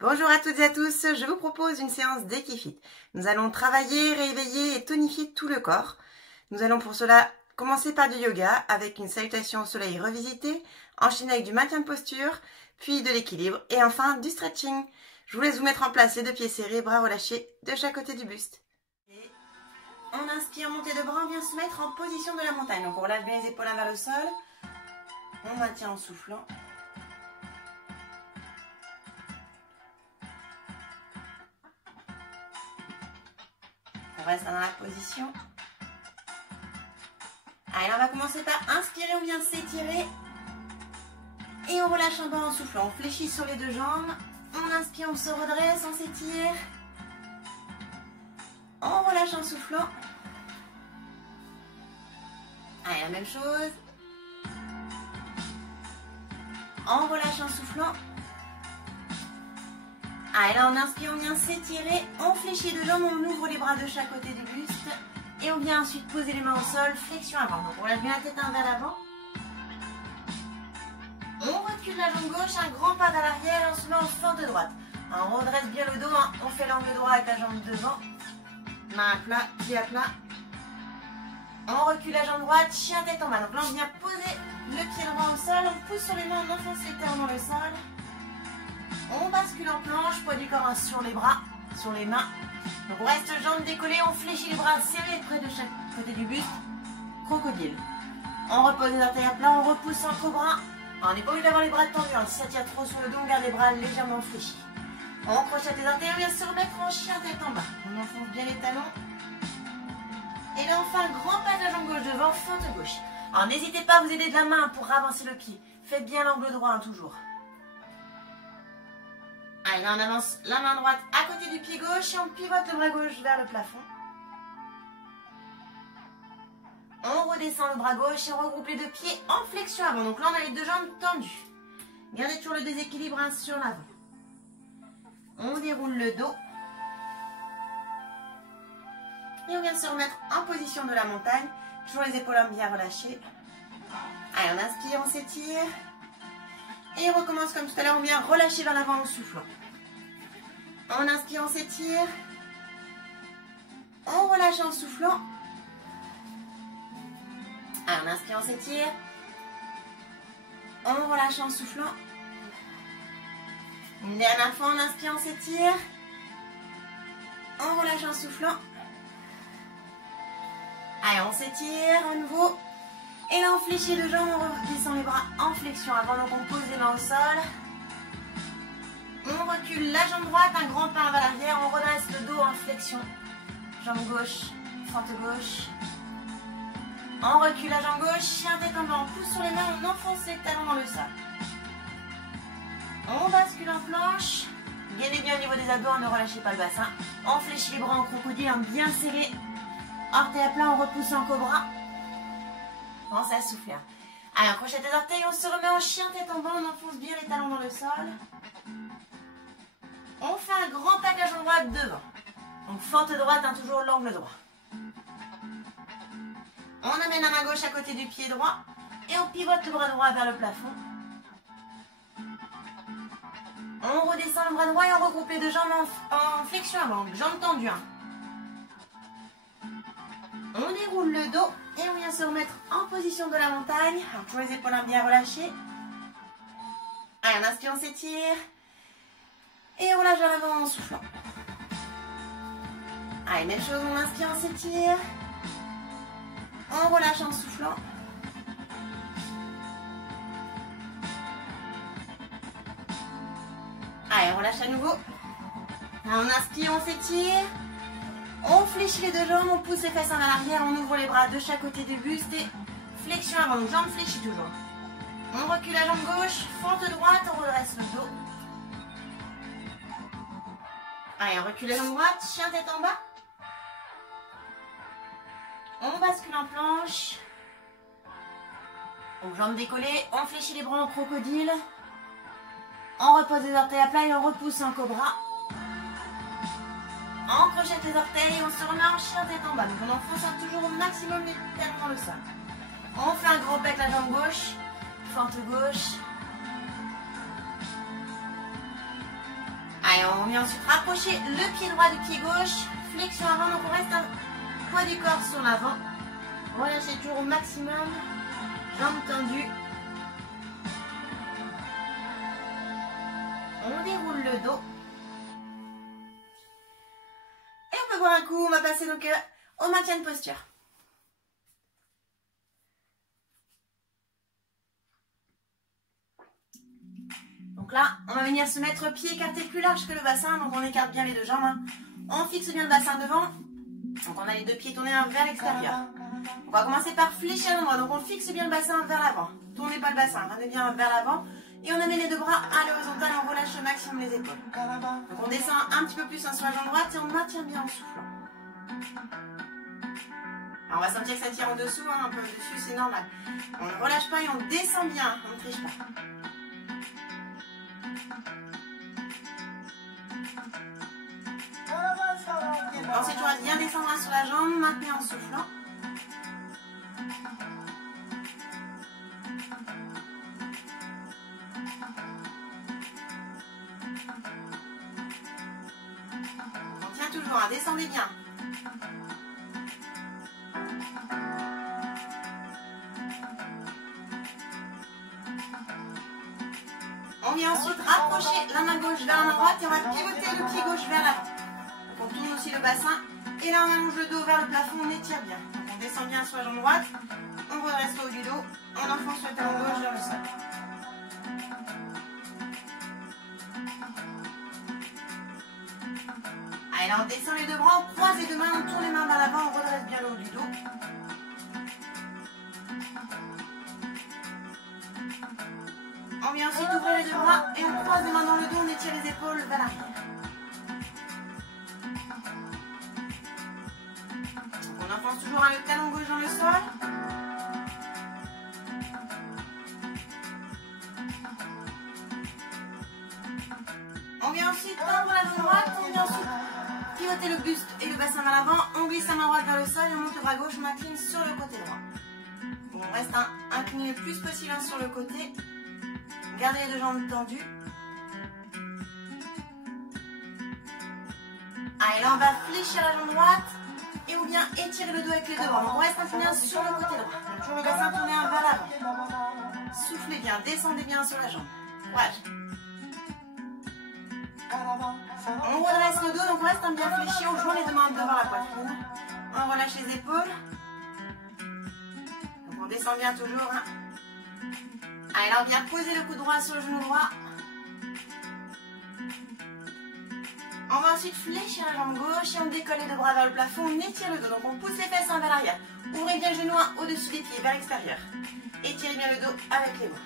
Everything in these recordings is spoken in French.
Bonjour à toutes et à tous, je vous propose une séance d'Equifit. Nous allons travailler, réveiller et tonifier tout le corps. Nous allons pour cela commencer par du yoga avec une salutation au soleil revisitée, enchaîner avec du maintien de posture, puis de l'équilibre et enfin du stretching. Je vous laisse vous mettre en place les deux pieds serrés, bras relâchés de chaque côté du buste. Et on inspire, montée de bras, on vient se mettre en position de la montagne. Donc on relâche bien les épaules vers le sol, on maintient en soufflant. On reste dans la position. Allez, on va commencer par inspirer, on vient s'étirer. Et on relâche un bas en soufflant. On fléchit sur les deux jambes. On inspire, on se redresse, on s'étire. On relâche en soufflant. Allez, la même chose. On relâche en soufflant. Allez, là on inspire, on vient s'étirer, on fléchit les deux jambes, on ouvre les bras de chaque côté du buste et on vient ensuite poser les mains au sol, flexion avant. Donc on relâche bien la tête vers l'avant. On recule la jambe gauche, un grand pas vers l'arrière et on se met en fente droite. On redresse bien le dos, on fait l'angle droit avec la jambe devant. Main à plat, pied à plat. On recule la jambe droite, chien tête en bas. Donc là on vient poser le pied droit au sol, on pousse sur les mains, on enfonce les talons dans le sol. On bascule en planche, poids du corps sur les bras, sur les mains. Donc on reste jambes décollées, on fléchit les bras serrés près de chaque côté du buste. Crocodile. On repose les orteils à plat, on repousse en cobra. On n'est pas obligé d'avoir les bras tendus, si ça tire trop sur le dos, on garde les bras légèrement fléchis. On crochette les orteils, on vient se remettre en chien tête en bas. On enfonce bien les talons. Et là on fait un grand pas de la jambe gauche devant, fente gauche. Alors n'hésitez pas à vous aider de la main pour avancer le pied. Faites bien l'angle droit toujours. Allez, là on avance la main droite à côté du pied gauche et on pivote le bras gauche vers le plafond. On redescend le bras gauche et on regroupe les deux pieds en flexion avant. Donc là on a les deux jambes tendues. Gardez toujours le déséquilibre sur l'avant. On déroule le dos. Et on vient se remettre en position de la montagne. Toujours les épaules bien relâchées. Allez, on inspire, on s'étire. Et on recommence comme tout à l'heure, on vient relâcher vers l'avant en soufflant. On inspire, on s'étire. On relâche en soufflant. Alors, on inspire, on s'étire. On relâche en soufflant. Une dernière fois, on inspire, on s'étire. On relâche en soufflant. Allez, on s'étire à nouveau. Et là, on fléchit les jambes, on redescend les bras en flexion avant, donc on pose les mains au sol. On recule la jambe droite, un grand pas vers l'arrière, on redresse le dos en flexion. Jambe gauche, fente gauche. On recule la jambe gauche, chien tête en bas, on pousse sur les mains, on enfonce les talons dans le sol. On bascule en planche. Gainez bien au niveau des abdos, ne relâchez pas le bassin. On fléchit les bras en crocodile, bien serré. Orteils à plat, on repousse en cobra. Pensez à souffler. Allez, on crochette les orteils, on se remet en chien tête en bas, on enfonce bien les talons dans le sol. On fait un grand pas de la jambe droite devant. Donc fente droite, toujours l'angle droit. On amène la main gauche à côté du pied droit et on pivote le bras droit vers le plafond. On redescend le bras droit et on regroupe les deux jambes en flexion avant, jambes tendues. On déroule le dos et on vient se remettre en position de la montagne. Alors, toujours les épaules bien relâchées. Allez, on inspire, on s'étire. Et on relâche vers l'avant en soufflant. Allez, même chose, on inspire, on s'étire. On relâche en soufflant. Allez, on relâche à nouveau. Là, on inspire, on s'étire. On fléchit les deux jambes, on pousse les fesses vers l'arrière, on ouvre les bras de chaque côté du buste et flexion avant, donc jambes fléchies toujours. On recule la jambe gauche, fente droite, on redresse le dos. Allez, on recule la jambe droite, chien tête en bas. On bascule en planche. Donc jambes décollées, on fléchit les bras en crocodile. On repose les orteils à plat et on repousse en cobra. On crochette les orteils, on se remet en chien tête en bas. Donc on enfonce toujours au maximum les talons dans le sol. On fait un gros pas avec la jambe gauche, fente gauche. Allez, on vient ensuite rapprocher le pied droit du pied gauche. Flexion avant, donc on reste un poids du corps sur l'avant. Relâchez toujours au maximum. Jambes tendues. On déroule le dos. Et on peut boire un coup. On va passer donc au maintien de posture. Donc là, on va venir se mettre pied écarté plus large que le bassin. Donc on écarte bien les deux jambes. Hein. On fixe bien le bassin devant. Donc on a les deux pieds tournés vers l'extérieur. On va commencer par fléchir à l'endroit. Donc on fixe bien le bassin vers l'avant. Tournez pas le bassin, ramenez bien vers l'avant. Et on amène les deux bras à l'horizontale. On relâche au maximum les épaules. Donc on descend un petit peu plus sur la jambe droite et on maintient bien en soufflant. Alors on va sentir que ça tire en dessous, hein, un peu au-dessus, c'est normal. On ne relâche pas et on descend bien. On ne triche pas. Ensuite, on va bien descendre sur la jambe, maintenez en soufflant. On tient toujours, hein, descendez bien. On vient ensuite rapprocher la main gauche vers la main droite et on va pivoter le pied gauche vers l'avant. On tourne aussi le bassin et là on allonge le dos vers le plafond, on étire bien. Donc on descend bien sur la jambe droite, on redresse le haut du dos, on enfonce le talon gauche vers le sol. Allez, là on descend les deux bras, on croise les deux mains, on tourne les mains vers l'avant, on redresse bien le haut du dos. On vient ensuite ouvrir les deux bras et on croise les mains dans le dos, on étire les épaules vers l'arrière. On enfonce toujours le talon gauche dans le sol. On vient ensuite tendre la jambe droite, on vient ensuite pivoter le buste et le bassin vers l'avant. On glisse la main droite vers le sol et on monte le bras gauche, on incline sur le côté droit. On reste incliné le plus possible sur le côté. Gardez les deux jambes tendues. Allez, là on va fléchir la jambe droite. Et on vient étirer le dos avec les deux bras. Donc on reste incliné sur le côté droit. Donc toujours le bassin tourné vers l'avant. Soufflez bien, descendez bien sur la jambe. Courage. On redresse le dos, donc on reste bien fléchi. On joint les deux mains devant la poitrine. On relâche les épaules. Donc on descend bien toujours. Allez, là on vient poser le coude droit sur le genou droit. On va ensuite fléchir la jambe gauche et on décolle les deux bras vers le plafond, on étire le dos, donc on pousse les fesses vers l'arrière. Ouvrez bien le genou au-dessus des pieds, vers l'extérieur. Étirez bien le dos avec les bras.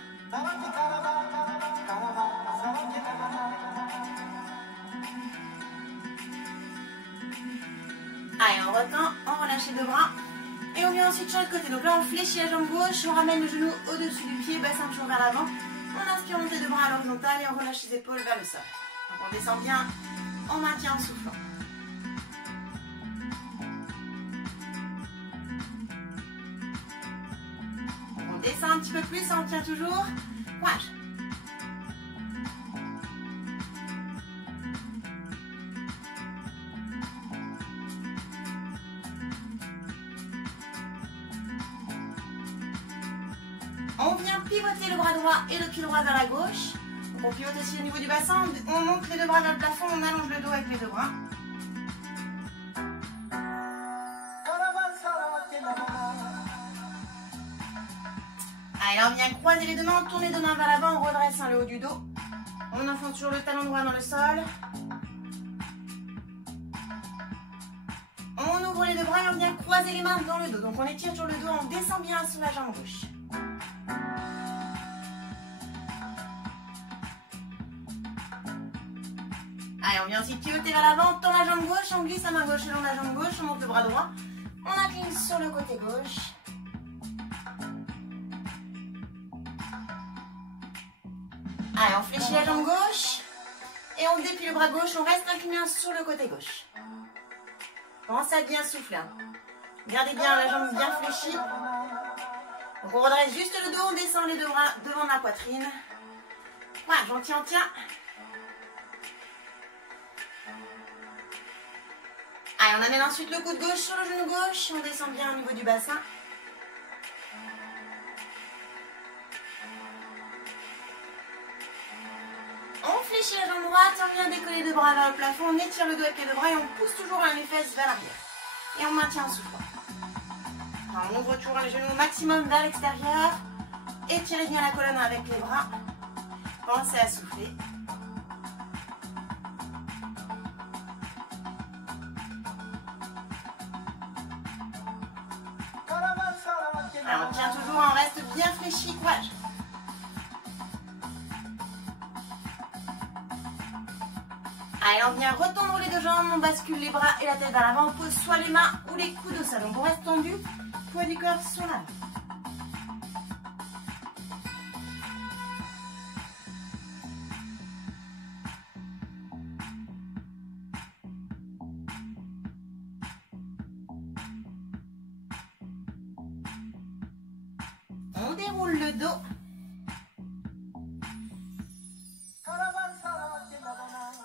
Allez, on retend, on relâche les deux bras. Et on vient ensuite sur le côté. Donc là, on fléchit la jambe gauche, on ramène le genou au-dessus du pied, bassin toujours vers l'avant. On inspire, on monte les deux bras à l'horizontale et on relâche les épaules vers le sol. Donc on descend bien. On maintient en soufflant. On descend un petit peu plus, on tient toujours. Courage. On vient pivoter le bras droit et le pied droit vers la gauche. On pivote aussi au niveau du bassin, on monte les deux bras vers le plafond, on allonge le dos avec les deux bras. Allez, là on vient croiser les deux mains, on tourne les deux mains vers l'avant, on redresse le haut du dos. On enfonce toujours le talon droit dans le sol. On ouvre les deux bras et on vient croiser les mains dans le dos. Donc on étire toujours le dos, on descend bien sur la jambe gauche. Allez, on vient ensuite pivoter vers l'avant, on tend la jambe gauche, on glisse la main gauche le long de la jambe gauche, on monte le bras droit, on incline sur le côté gauche. Allez, on fléchit la jambe gauche et on déplie le bras gauche, on reste incliné sur le côté gauche. Pensez à bien souffler. Gardez bien la jambe bien fléchie. Donc on redresse juste le dos, on descend les deux bras devant la poitrine. Voilà, j'en tiens, on tient. Allez, on amène ensuite le coude gauche sur le genou gauche. On descend bien au niveau du bassin. On fléchit la jambe droite, on vient décoller les deux bras vers le plafond, on étire le dos avec les deux bras et on pousse toujours les fesses vers l'arrière. Et on maintient un souffle. Alors, on ouvre toujours les genoux au maximum vers l'extérieur. Étirez bien la colonne avec les bras. Pensez à souffler. Alors, on tient toujours, on reste bien fléchi, courage. Allez, on vient retendre les deux jambes, on bascule les bras et la tête vers l'avant, on pose soit les mains ou les coudes au sol. Donc on reste tendu, poids du corps sur l'avant. On déroule le dos.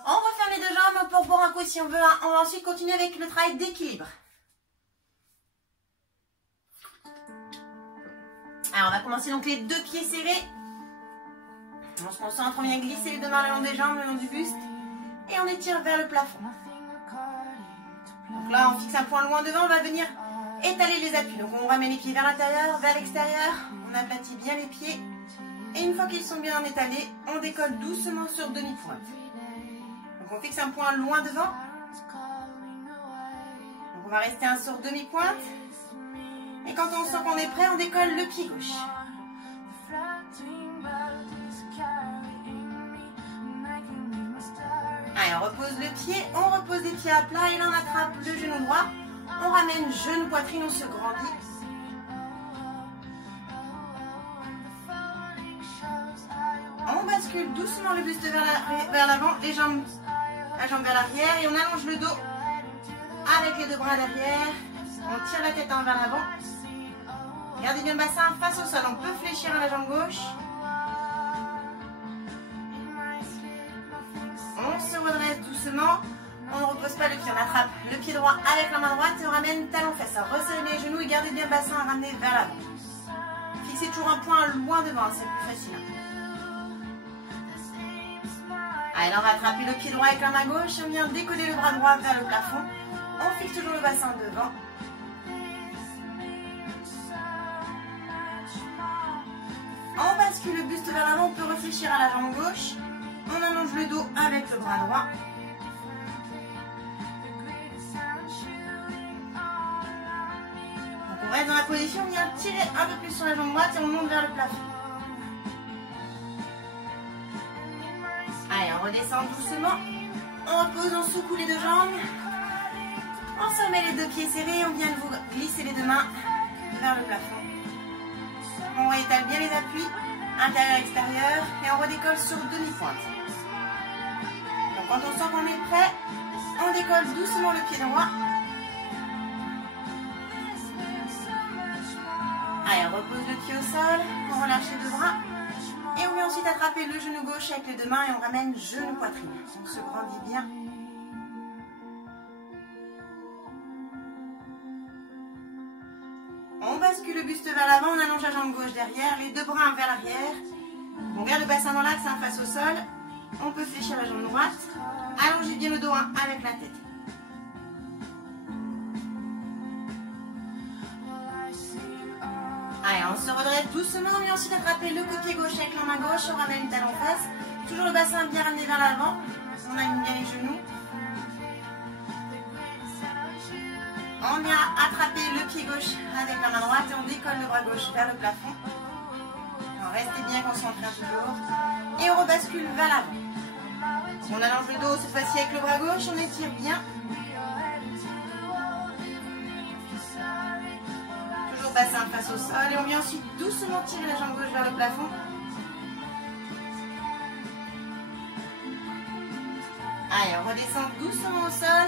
On referme les deux jambes pour boire un coup si on veut. On va ensuite continuer avec le travail d'équilibre. Alors on va commencer donc les deux pieds serrés. On se concentre, on vient glisser les deux mains le long des jambes, le long du buste. Et on étire vers le plafond. Donc là on fixe un point loin devant, on va venir étaler les appuis. Donc on ramène les pieds vers l'intérieur, vers l'extérieur. On aplatit bien les pieds. Et une fois qu'ils sont bien étalés, on décolle doucement sur demi-pointe. Donc on fixe un point loin devant. Donc on va rester sur demi-pointe. Et quand on sent qu'on est prêt, on décolle le pied gauche. Allez, on repose le pied, on repose les pieds à plat et là on attrape le genou droit. On ramène genou, poitrine, on se grandit. On bascule doucement le buste vers l'avant, la jambe vers l'arrière et on allonge le dos avec les deux bras derrière. On tire la tête vers l'avant. Gardez bien le bassin face au sol. On peut fléchir à la jambe gauche. On se redresse doucement. On ne repose pas le pied. On attrape le pied droit avec la main droite et on ramène talon fesse. Resserrez les genoux et gardez bien le bassin à ramener vers l'avant. Fixez toujours un point loin devant, c'est plus facile. Allez, là on va attraper le pied droit avec la main gauche. On vient décoller le bras droit vers le plafond. On fixe toujours le bassin devant. On bascule le buste vers l'avant. On peut réfléchir à la jambe gauche. On allonge le dos avec le bras droit. Donc on reste dans la position. On vient tirer un peu plus sur la jambe droite et on monte vers le plafond. Allez, on redescend doucement. On repose, on secoue les deux jambes. On se met les deux pieds serrés. On vient de vous glisser les deux mains vers le plafond. On étale bien les appuis, intérieur-extérieur. Et on redécolle sur demi-pointe. Donc quand on sent qu'on est prêt, on décolle doucement le pied droit. Allez, on repose le pied au sol. On relâche les deux bras. Et on vient ensuite attraper le genou gauche avec les deux mains et on ramène genou poitrine. On se grandit bien. On bascule le buste vers l'avant, on allonge la jambe gauche derrière, les deux bras vers l'arrière. On garde le bassin dans l'axe, face au sol. On peut fléchir la jambe droite. Allongez bien le dos avec la tête. Allez, on se redresse doucement, on vient ensuite attraper le côté gauche avec la main gauche, on ramène le talon face. Toujours le bassin bien ramené vers l'avant. On aligne bien les genoux. On vient attraper le pied gauche avec la main droite et on décolle le bras gauche vers le plafond. Alors restez bien concentrés toujours. Et on rebascule vers l'avant. On allonge le dos cette fois-ci avec le bras gauche, on étire bien. Toujours bassin face au sol et on vient ensuite doucement tirer la jambe gauche vers le plafond. Allez, on redescend doucement au sol.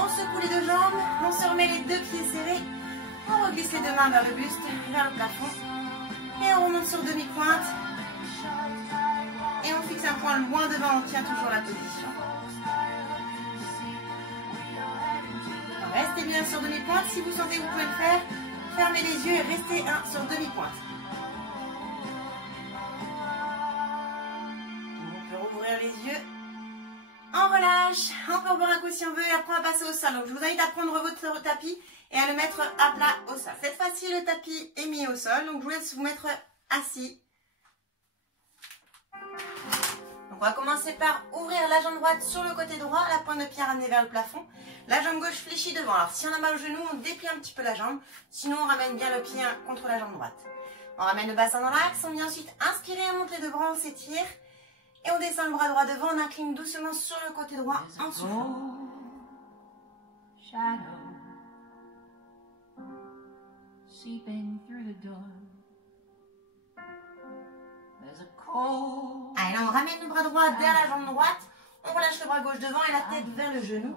On secoue les deux jambes, on se remet les deux pieds serrés, on reglisse les deux mains vers le buste, vers le plafond, et on remonte sur demi-pointe, et on fixe un point loin devant, on tient toujours la position. partez bien sur demi-pointe. Si vous sentez, vous pouvez le faire. Fermez les yeux et restez sur demi-pointe. On peut rouvrir les yeux. On relâche. On peut revoir un coup si on veut et après on va passer au sol. Donc je vous invite à prendre votre tapis et à le mettre à plat au sol. Cette fois-ci, le tapis est mis au sol. Donc je vous laisse vous mettre assis. Donc on va commencer par ouvrir la jambe droite sur le côté droit, la pointe de pied ramenée vers le plafond. La jambe gauche fléchie devant. Alors si on a mal au genou, on déplie un petit peu la jambe. Sinon on ramène bien le pied contre la jambe droite. On ramène le bassin dans l'axe. On vient ensuite inspirer, on monte les deux bras, on s'étire. Et on descend le bras droit devant, on incline doucement sur le côté droit en soufflant. Allez, là on ramène le bras droit vers la jambe droite. On relâche le bras gauche devant et la tête vers le genou.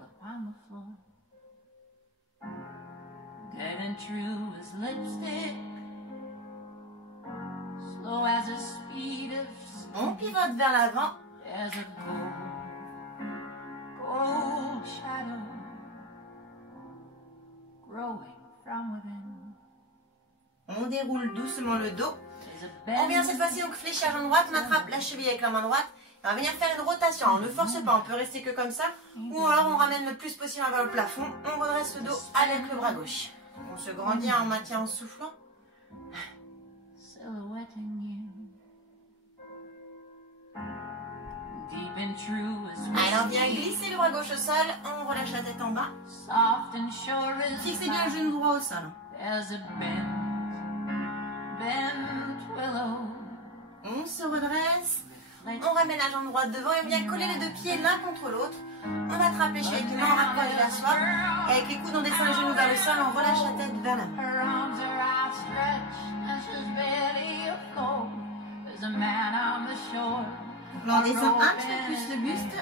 On pivote vers l'avant. On déroule doucement le dos. On vient cette fois-ci donc fléchir à la jambe droite. On attrape la cheville avec la main droite. On va venir faire une rotation. On ne force pas, on peut rester que comme ça. Ou alors on ramène le plus possible vers le plafond. On redresse le dos avec le bras gauche. On se grandit en maintien en soufflant. Alors bien glisser le bras gauche au sol, on relâche la tête en bas. Fixez bien le genou droit au sol. On se redresse, on ramène la jambe droite devant et on vient coller les deux pieds l'un contre l'autre. On attrape les chevilles avec les mains, on rapproche la soi. Et avec les coudes, on descend les genoux vers le sol, on relâche la tête vers l'avant. Donc là, on descend un petit peu plus le buste.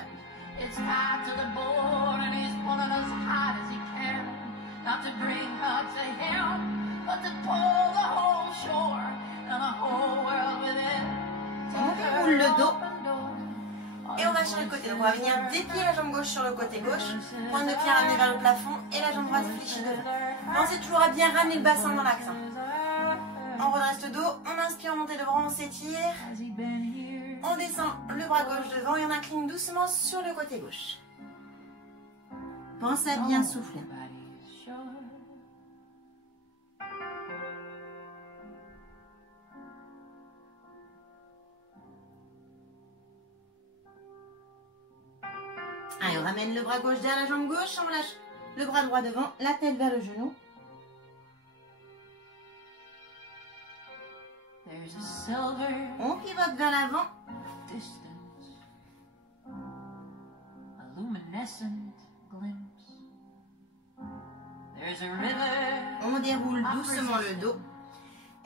On déroule le dos. Et on va sur le côté. Donc on va venir déplier la jambe gauche sur le côté gauche. Pointe de pied ramenée vers le plafond et la jambe droite fléchie devant. Pensez toujours à bien ramener le bassin dans l'axe. On redresse le dos, on inspire, on monte le bras, on s'étire. On descend le bras gauche devant et on incline doucement sur le côté gauche. Pensez à bien souffler. Allez, on ramène le bras gauche derrière la jambe gauche, on relâche le bras droit devant, la tête vers le genou. On pivote vers l'avant. On déroule doucement le dos.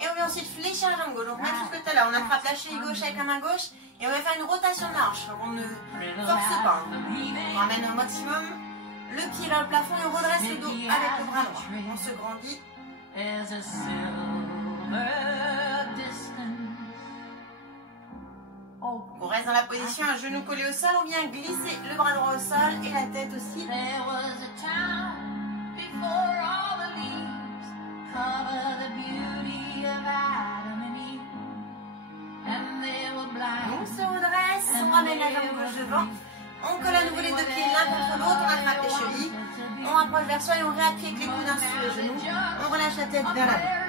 Et on vient ensuite fléchir la jambe gauche. Donc même chose que tout à l'heure, on attrape la cheville gauche avec la main gauche. Et on va faire une rotation de marche. On ne force pas. On ramène au maximum le pied vers le plafond et on redresse le dos avec le bras droit. On se grandit. On reste dans la position, un genou collé au sol. On vient glisser le bras droit au sol et la tête aussi. On se redresse, on ramène la jambe gauche devant. On colle à nouveau les deux pieds l'un contre l'autre, on attrape les chevilles. On rapproche vers soi et on réappuie avec les coudes sur les genoux. On relâche la tête vers l'avant.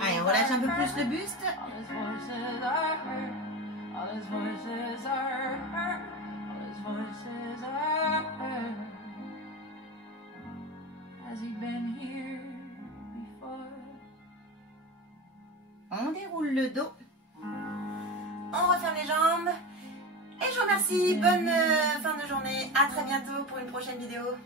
Allez, on relâche un peu plus le buste. On déroule le dos. On referme les jambes. Et je vous remercie. Bonne fin de journée. À très bientôt pour une prochaine vidéo.